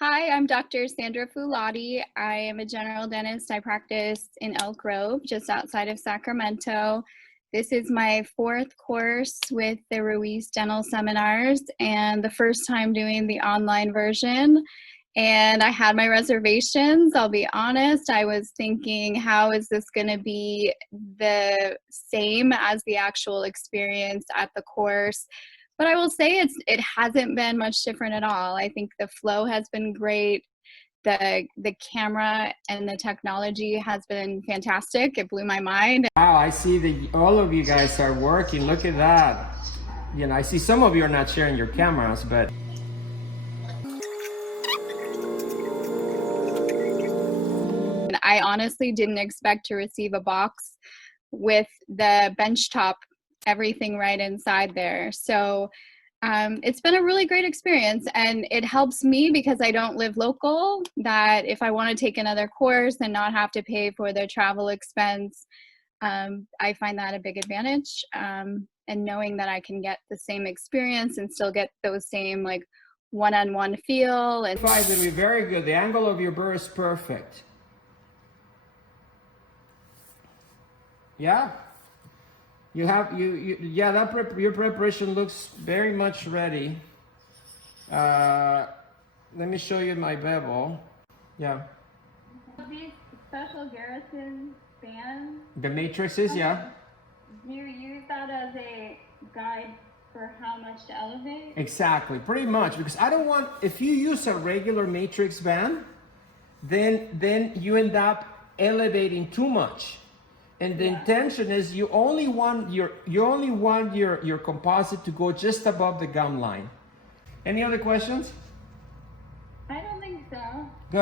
Hi, I'm Dr. Sandra Fulati. I am a general dentist. I practice in Elk Grove, just outside of Sacramento. This is my fourth course with the Ruiz Dental Seminars and the first time doing the online version. And I had my reservations. I'll be honest. I was thinking, how is this going to be the same as the actual experience at the course? But I will say it hasn't been much different at all. I think the flow has been great. The camera and the technology has been fantastic. It blew my mind. Wow, I see that all of you guys are working. Look at that. I see some of you are not sharing your cameras, but And I honestly didn't expect to receive a box with the benchtop, everything right inside there. So it's been a really great experience, and it helps me because I don't live local, that if I want to take another course and not have to pay for the travel expense, I find that a big advantage. And knowing that I can get the same experience and still get those same like one-on-one feel. And five will be very good. The angle of your burr is perfect. Yeah. Your preparation looks very much ready. Let me show you my bevel. Yeah. These special Garrison bands, The matrices, yeah. do you use that as a guide for how much to elevate? Exactly, pretty much, because I don't want, if you use a regular matrix band, then you end up elevating too much. And the intention is you only want your composite to go just above the gum line. Any other questions? I don't think so. Good.